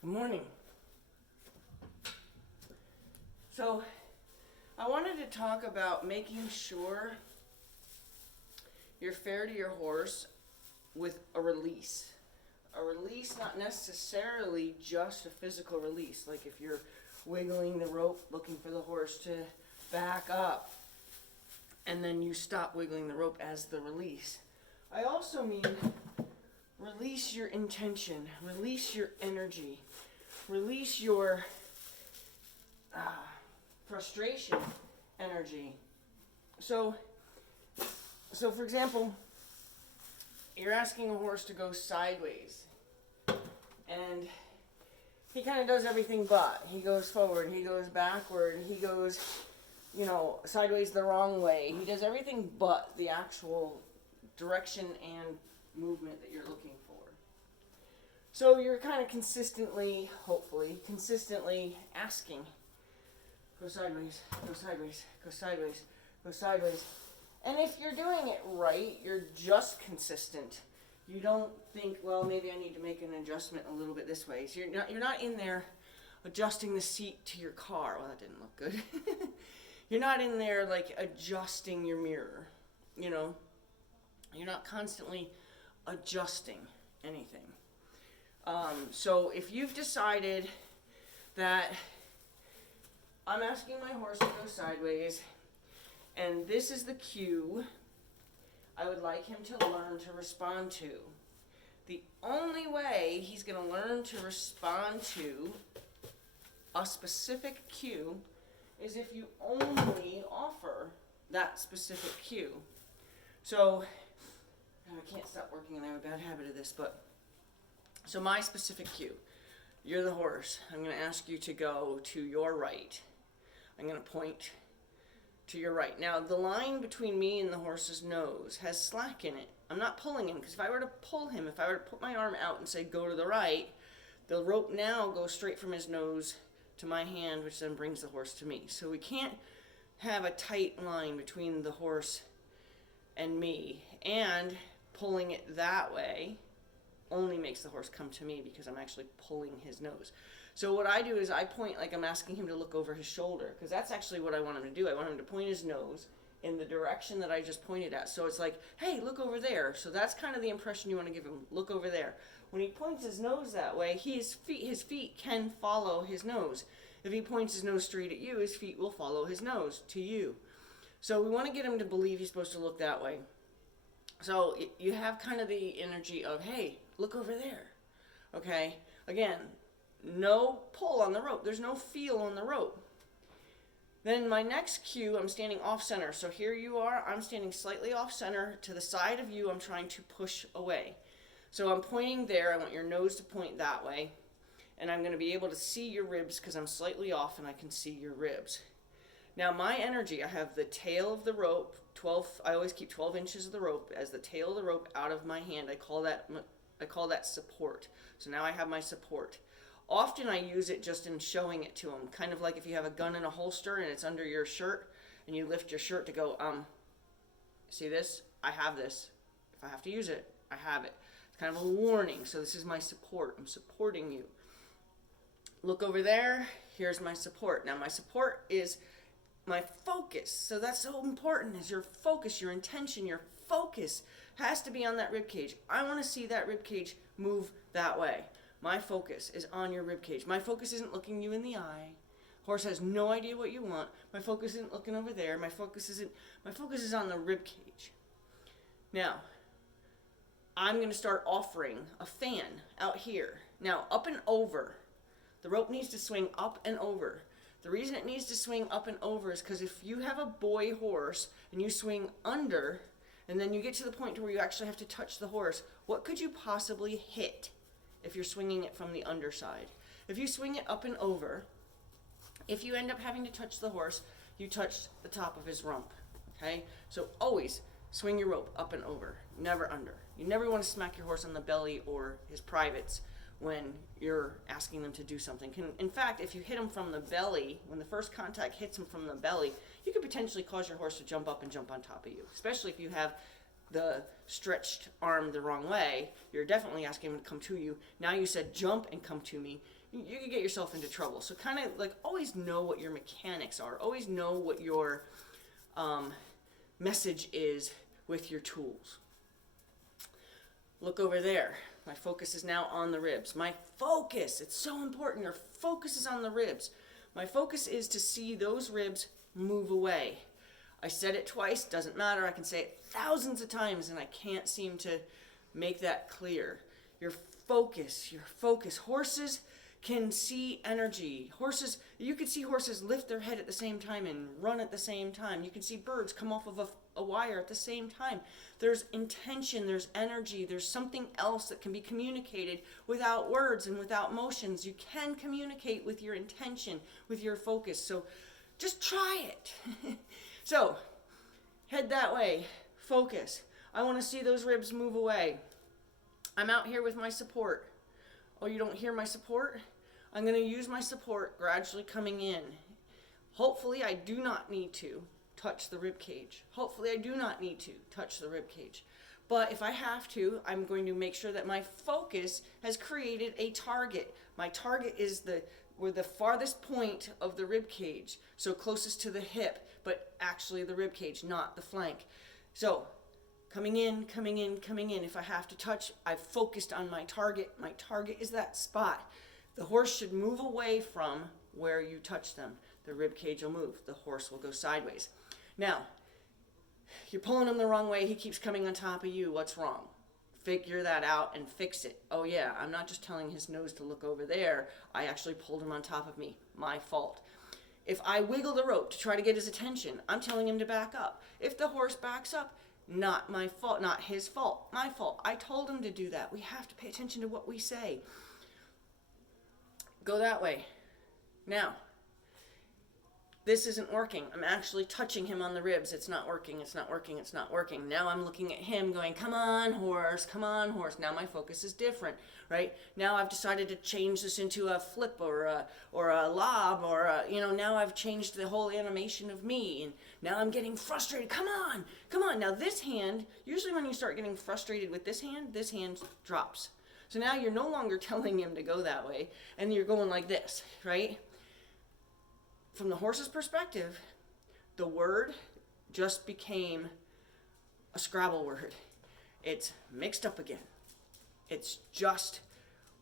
Good morning. So, I wanted to talk about making sure you're fair to your horse with a release. A release, not necessarily just a physical release, like if you're wiggling the rope looking for the horse to back up and then you stop wiggling the rope as the release. I also mean release your intention, release your energy, release your frustration energy. So for example, you're asking a horse to go sideways, and he kind of does everything but. He goes forward, he goes backward, he goes, sideways the wrong way. He does everything but the actual direction and movement that you're looking for. So you're kind of consistently, hopefully, asking, go sideways, go sideways, go sideways, go sideways. And if you're doing it right, you're just consistent. You don't think, well, maybe I need to make an adjustment a little bit this way. So you're not in there adjusting the seat to your car. Well, that didn't look good. You're not in there like adjusting your mirror. You're not constantly adjusting anything. So if you've decided that I'm asking my horse to go sideways, and this is the cue I would like him to learn to respond to. The only way he's going to learn to respond to a specific cue is if you only offer that specific cue. So, I can't stop working and I have a bad habit of this, so my specific cue, you're the horse. I'm going to ask you to go to your right. I'm going to point to your right. Now, the line between me and the horse's nose has slack in it. I'm not pulling him, because if I were to pull him, if I were to put my arm out and say go to the right, the rope now goes straight from his nose to my hand, which then brings the horse to me. So we can't have a tight line between the horse and me, and pulling it that way only makes the horse come to me because I'm actually pulling his nose. So what I do is I point like I'm asking him to look over his shoulder, because that's actually what I want him to do. I want him to point his nose in the direction that I just pointed at. So it's like, hey, look over there. So that's kind of the impression you want to give him. Look over there. When he points his nose that way, his feet can follow his nose. If he points his nose straight at you, his feet will follow his nose to you. So we want to get him to believe he's supposed to look that way. So you have kind of the energy of, hey, look over there. Okay? Again, no pull on the rope. There's no feel on the rope. Then my next cue, I'm standing off center. So here you are. I'm standing slightly off center. To the side of you, I'm trying to push away. So I'm pointing there. I want your nose to point that way. And I'm going to be able to see your ribs because I'm slightly off and I can see your ribs. Now my energy, I have the tail of the rope, I always keep 12 inches of the rope as the tail of the rope out of my hand. I call that support. So now I have my support. Often I use it just in showing it to them, kind of like if you have a gun in a holster and it's under your shirt and you lift your shirt to go, see this? I have this. If I have to use it, I have it. It's kind of a warning. So this is my support. I'm supporting you. Look over there. Here's my support. Now my support is my focus. So that's so important, is your focus, your intention, your focus has to be on that rib cage. I want to see that rib cage move that way. My focus is on your rib cage. My focus isn't looking you in the eye. Horse has no idea what you want. My focus isn't looking over there. My focus is on the rib cage. Now, I'm going to start offering a fan out here. Now, up and over. The rope needs to swing up and over. The reason it needs to swing up and over is because if you have a boy horse and you swing under, and then you get to the point where you actually have to touch the horse, what could you possibly hit if you're swinging it from the underside? If you swing it up and over, if you end up having to touch the horse, you touch the top of his rump. Okay? So always swing your rope up and over, never under. You never want to smack your horse on the belly or his privates when you're asking them to do something. In fact, if you hit them from the belly, when the first contact hits them from the belly, you could potentially cause your horse to jump up and jump on top of you, especially if you have the stretched arm the wrong way. You're definitely asking him to come to you. Now you said jump and come to me. you can get yourself into trouble. So kind of like always know what your mechanics are. Always know what your message is with your tools. Look over there. My focus is now on the ribs. My focus, it's so important. Your focus is on the ribs. My focus is to see those ribs move away. I said it twice, doesn't matter. I can say it thousands of times and I can't seem to make that clear. Your focus. Horses can see energy. You can see horses lift their head at the same time and run at the same time. You can see birds come off of a wire at the same time. There's intention, there's energy, there's something else that can be communicated without words and without motions. You can communicate with your intention, with your focus. So just try it. So, head that way. Focus. I want to see those ribs move away. I'm out here with my support. Oh, you don't hear my support? I'm going to use my support gradually coming in. Hopefully, I do not need to touch the rib cage. Hopefully, I do not need to touch the rib cage. But if I have to, I'm going to make sure that my focus has created a target. My target is the farthest point of the rib cage, so closest to the hip, but actually the rib cage, not the flank. So, coming in. If I have to touch, I've focused on my target. My target is that spot. The horse should move away from where you touch them. The rib cage will move. The horse will go sideways. Now, you're pulling him the wrong way. He keeps coming on top of you. What's wrong? Figure that out and fix it. Oh yeah, I'm not just telling his nose to look over there. I actually pulled him on top of me. My fault. If I wiggle the rope to try to get his attention, I'm telling him to back up. If the horse backs up, not my fault, not his fault, my fault. I told him to do that. We have to pay attention to what we say. Go that way. Now, this isn't working. I'm actually touching him on the ribs. It's not working. Now I'm looking at him going, come on, horse. Now my focus is different, right? Now I've decided to change this into a flip or a lob now I've changed the whole animation of me and now I'm getting frustrated. Come on. Now this hand, usually when you start getting frustrated with this hand drops. So now you're no longer telling him to go that way and you're going like this, right? From the horse's perspective, the word just became a Scrabble word. It's mixed up again. It's just,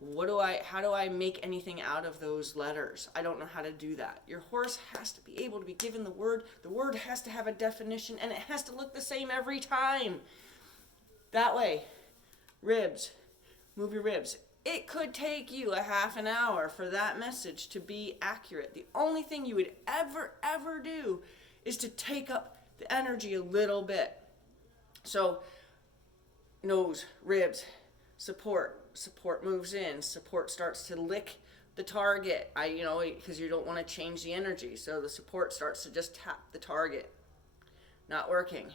how do I make anything out of those letters? I don't know how to do that. Your horse has to be able to be given the word. The word has to have a definition and it has to look the same every time. That way, ribs, move your ribs. It could take you a half an hour for that message to be accurate. The only thing you would ever do is to take up the energy a little bit. So, nose, ribs, support. Support moves in. Support starts to lick the target. Because you don't want to change the energy. So the support starts to just tap the target. Not working.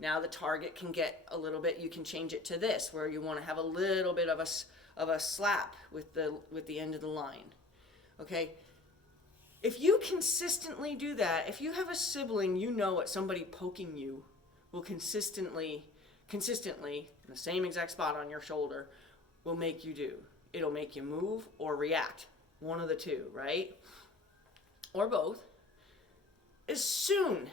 Now the target can get a little bit, you can change it to this, where you want to have a little bit of a slap with the end of the line. Okay? If you consistently do that, if you have a sibling, you know what somebody poking you will consistently, in the same exact spot on your shoulder, will make you do. It'll make you move or react. One of the two, right? Or both. As soon,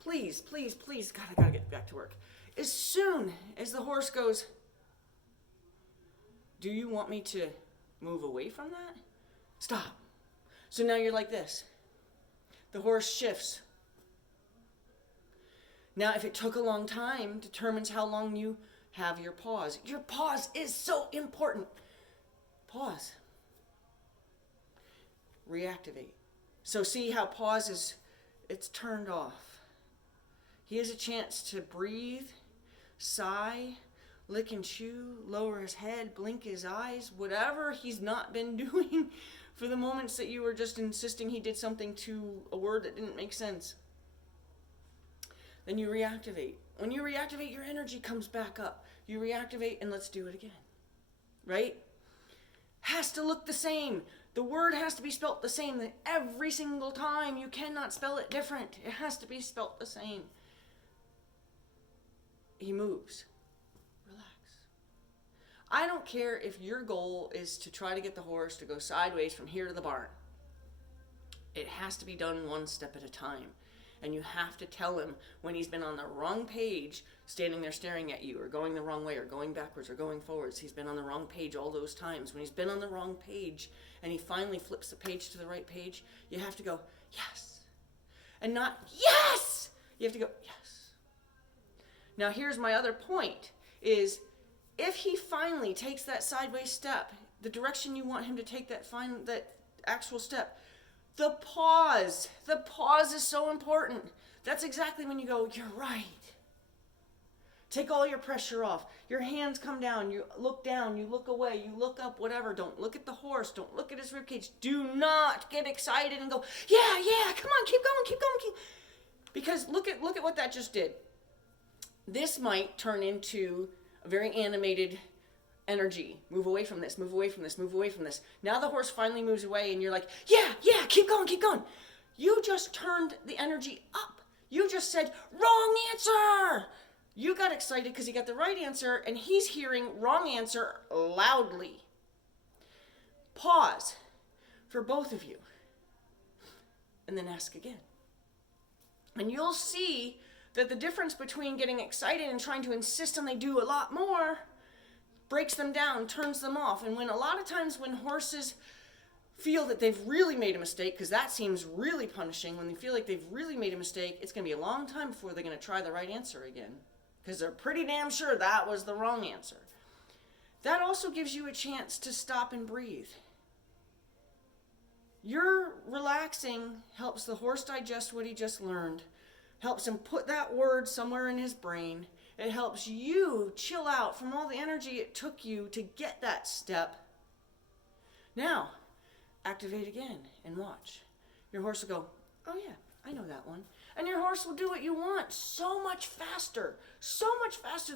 please, God, I gotta get back to work. As soon as the horse goes, do you want me to move away from that? Stop. So now you're like this. The horse shifts. Now, if it took a long time, determines how long you have your pause. Your pause is so important. Pause. Reactivate. So see how pause is, it's turned off. He has a chance to breathe, sigh, lick and chew, lower his head, blink his eyes, whatever he's not been doing for the moments that you were just insisting he did something to a word that didn't make sense. Then you reactivate. When you reactivate, your energy comes back up. You reactivate and let's do it again. Right? Has to look the same. The word has to be spelt the same every single time. You cannot spell it different. It has to be spelt the same. He moves. Relax. I don't care if your goal is to try to get the horse to go sideways from here to the barn. It has to be done one step at a time. And you have to tell him when he's been on the wrong page, standing there staring at you, or going the wrong way, or going backwards, or going forwards. He's been on the wrong page all those times. When he's been on the wrong page, and he finally flips the page to the right page, you have to go, yes. And not, yes! You have to go, yes. Now here's my other point, is if he finally takes that sideways step, the direction you want him to take that actual step, the pause is so important. That's exactly when you go, you're right. Take all your pressure off. Your hands come down, you look down, you look away, you look up, whatever. Don't look at the horse, don't look at his ribcage. Do not get excited and go, yeah, come on, keep going. Because look at what that just did. This might turn into a very animated energy. Move away from this, move away from this, move away from this. Now the horse finally moves away and you're like, yeah, keep going. You just turned the energy up. You just said, wrong answer. You got excited because he got the right answer and he's hearing wrong answer loudly. Pause for both of you and then ask again. And you'll see that the difference between getting excited and trying to insist on they do a lot more breaks them down, turns them off. And when a lot of times when horses feel that they've really made a mistake, because that seems really punishing, when they feel like they've really made a mistake, it's going to be a long time before they're going to try the right answer again, because they're pretty damn sure that was the wrong answer. That also gives you a chance to stop and breathe. Your relaxing helps the horse digest what he just learned, helps him put that word somewhere in his brain. It helps you chill out from all the energy it took you to get that step. Now, activate again and watch. Your horse will go, oh yeah, I know that one. And your horse will do what you want so much faster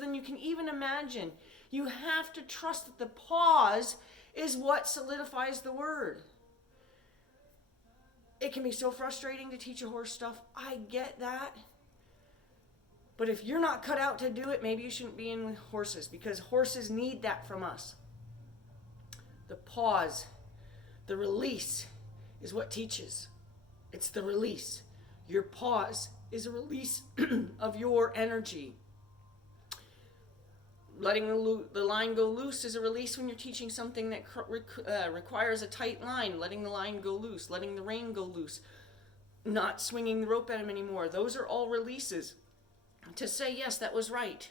than you can even imagine. You have to trust that the pause is what solidifies the word. It can be so frustrating to teach a horse stuff. I get that. But if you're not cut out to do it, maybe you shouldn't be in with horses, because horses need that from us. The pause, the release is what teaches. It's the release. Your pause is a release of your energy. Letting the line go loose is a release when you're teaching something that requires a tight line. Letting the line go loose, letting the rein go loose, not swinging the rope at him anymore. Those are all releases to say, yes, that was right.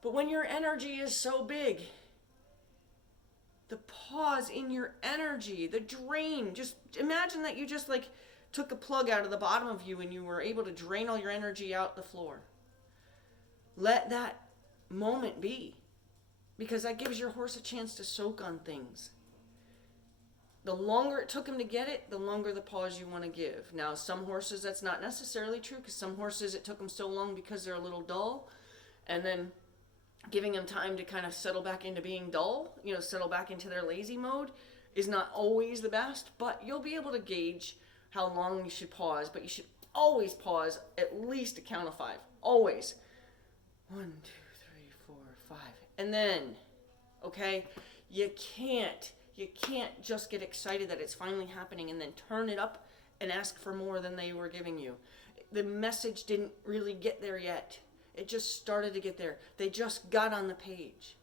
But when your energy is so big, the pause in your energy, the drain, just imagine that you just like took a plug out of the bottom of you and you were able to drain all your energy out the floor. Let that moment be, because that gives your horse a chance to soak on things. The longer it took him to get it, the longer the pause you want to give. Now, some horses that's not necessarily true, because some horses it took them so long because they're a little dull, and then giving them time to kind of settle back into being dull, settle back into their lazy mode is not always the best, but you'll be able to gauge how long you should pause. But you should always pause at least a count of 5. Always. 1, 2, 3, 4, 5. And then, okay, you can't just get excited that it's finally happening and then turn it up and ask for more than they were giving you. The message didn't really get there yet. It just started to get there. They just got on the page,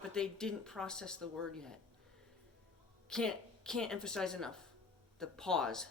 but they didn't process the word yet. Can't emphasize enough. The pause.